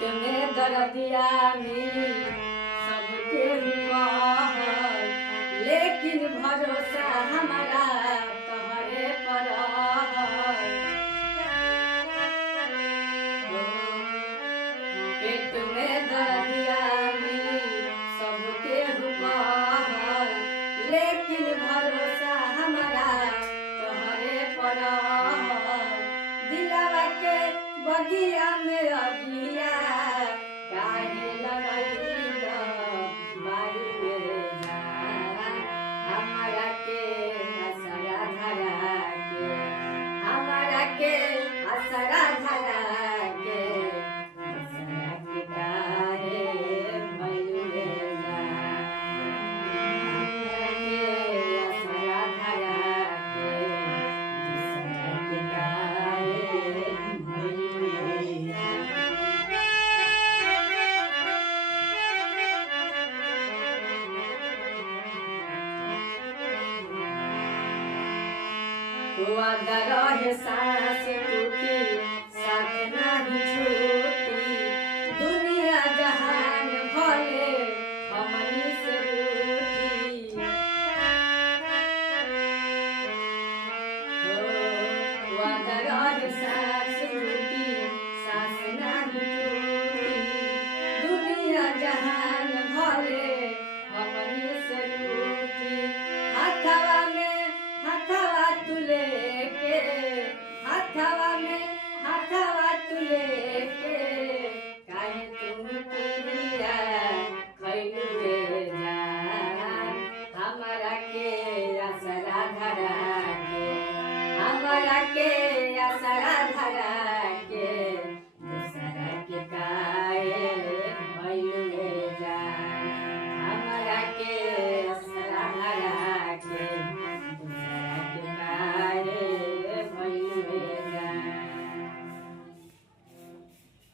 पेट में दर्दिया में सबके कहल, लेकिन भरोसा हमारा तोहरे पर रहल। पेट में दर्दिया में सबके कहल, लेकिन भरोसा हमारा तोहरे पर रहल। दिलवा के बगिया में अगिया काहे लगैल बारुए जान, हमरा के असरा धरा के, हमरा के असरा धरा के, असरा के काहे भइले जान, हमरा के असरा धरा के, असरा के काहे भइले जान। वादा रहे सांस टूटी साथ नाही छूटी, दुनिया जहान भले हमनी से रूठी। वादा रहे सांस टूटी सांस नाही टूटी, दुनिया जहान भले हमनी से रूठी। हथवा में हथवा तुले के, हथवा में हथवा तुले के, काहे तुम पिरिया खइलू रे जान, हमरा के असरा धरा के, हमरा के असरा धरा